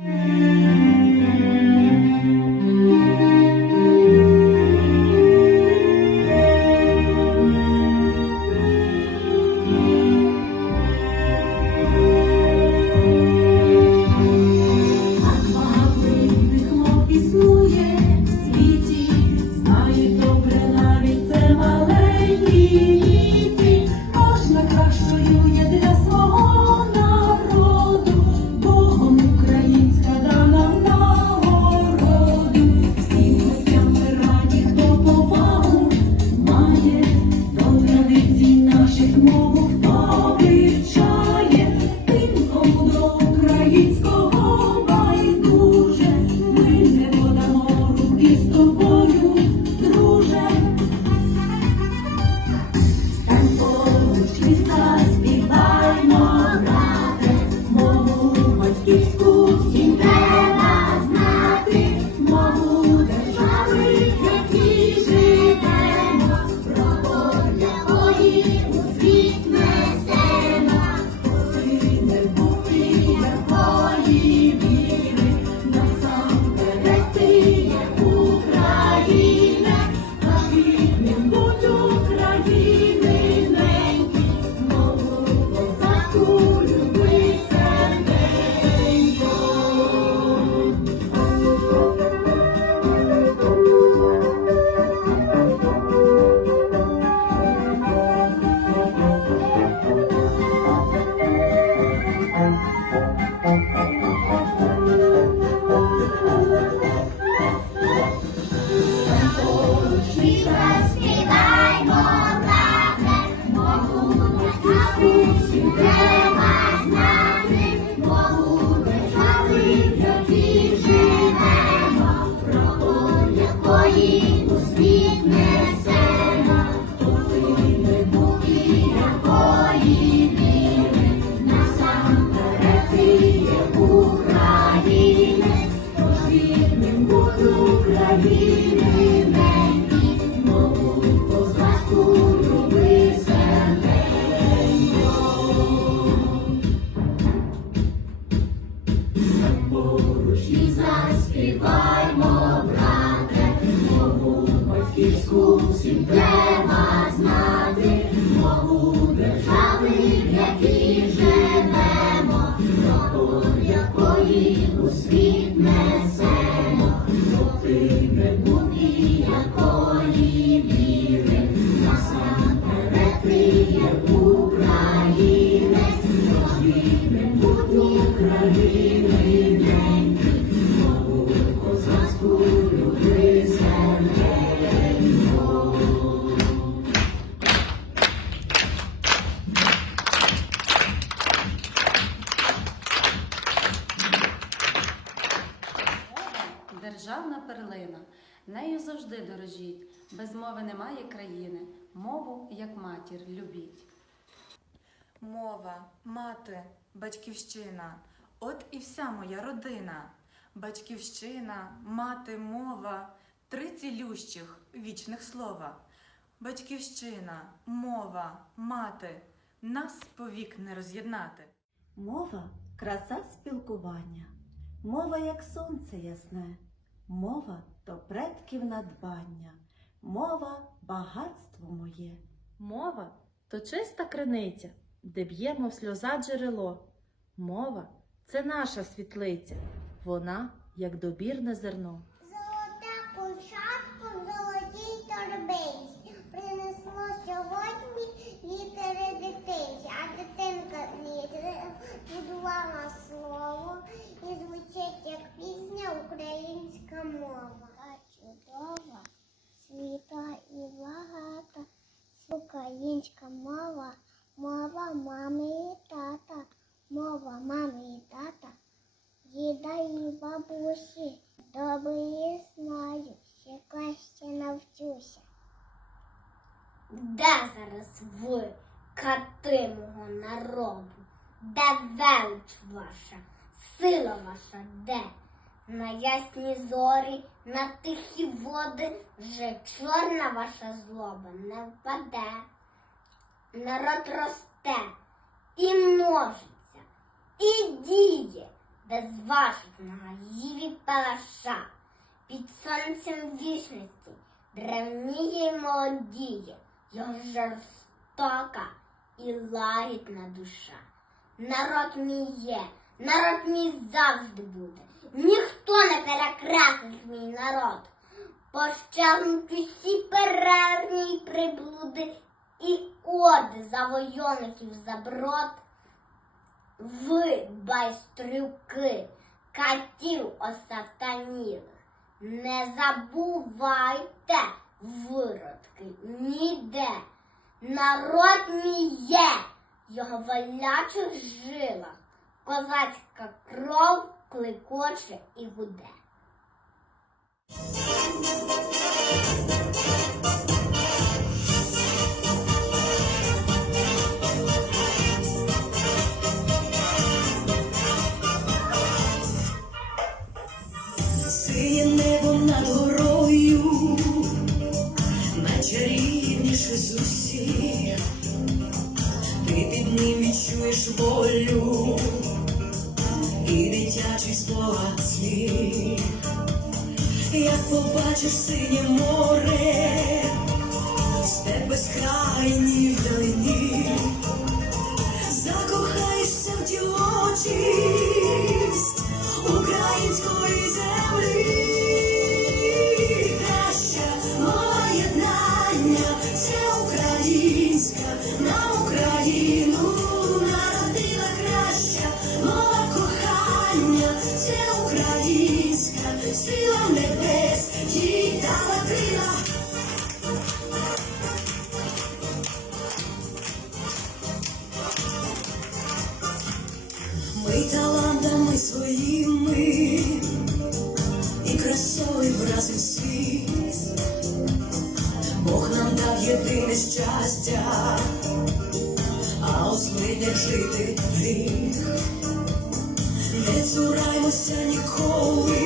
Música Заспіваймо, брате, мову батьківську всім треба знати, мову держави, в якій живемо, про якої у світ несемо, повинне бути якої віри, насамперед ти є українець, тож рідним будь України державна перлина. Нею завжди дорожіть. Без мови немає країни. Мову, як матір, любіть. Мова, мати, батьківщина, от і вся моя родина. Батьківщина, мати, мова, три цілющих вічних слова. Батьківщина, мова, мати, нас повік не роз'єднати. Мова краса спілкування, мова як сонце ясне, мова то предків надбання, мова багатство моє. Мова то чиста криниця, де б'ємо в сльоза джерело. Мова це наша світлиця, вона як добірне зерно. Українська мова, мова мами і тата, мова мами і тата. Діда і бабусі, добре знаю, ще краще навчуся. Де зараз ви, кати мого народу? Де велич ваша, сила ваша де? На ясні зорі, на тихі води вже чорна ваша злоба не впаде. Народ росте і множиться, і діє, без ваших магазів і палаша. Під сонцем вічності древніє й молодіє, його жорстока і лагідна душа. Народ мій є, народ мій завжди буде. Ніхто не перекрасить мій народ. Пощазнуть усі перервні приблуди і оди завойовників за брод. Ви, байстрюки, катів осатанілих, не забувайте, виродки, ніде. Народ мій є, його валячих жилах, козацька кров кликоче і гуде. Сиє небо над горою, найчарівніше з усіх, ти під ним відчуєш волю і дитячий спогад сміх. Як побачиш синє море, степ безкрайній вдалині, закохаєшся в ті очі української українська, сила небес, їй дала крила. Ми талантами своїми і красою вразив світ. Бог нам дав єдине щастя, а у злиднях жити гріх. Цураймося ніколи,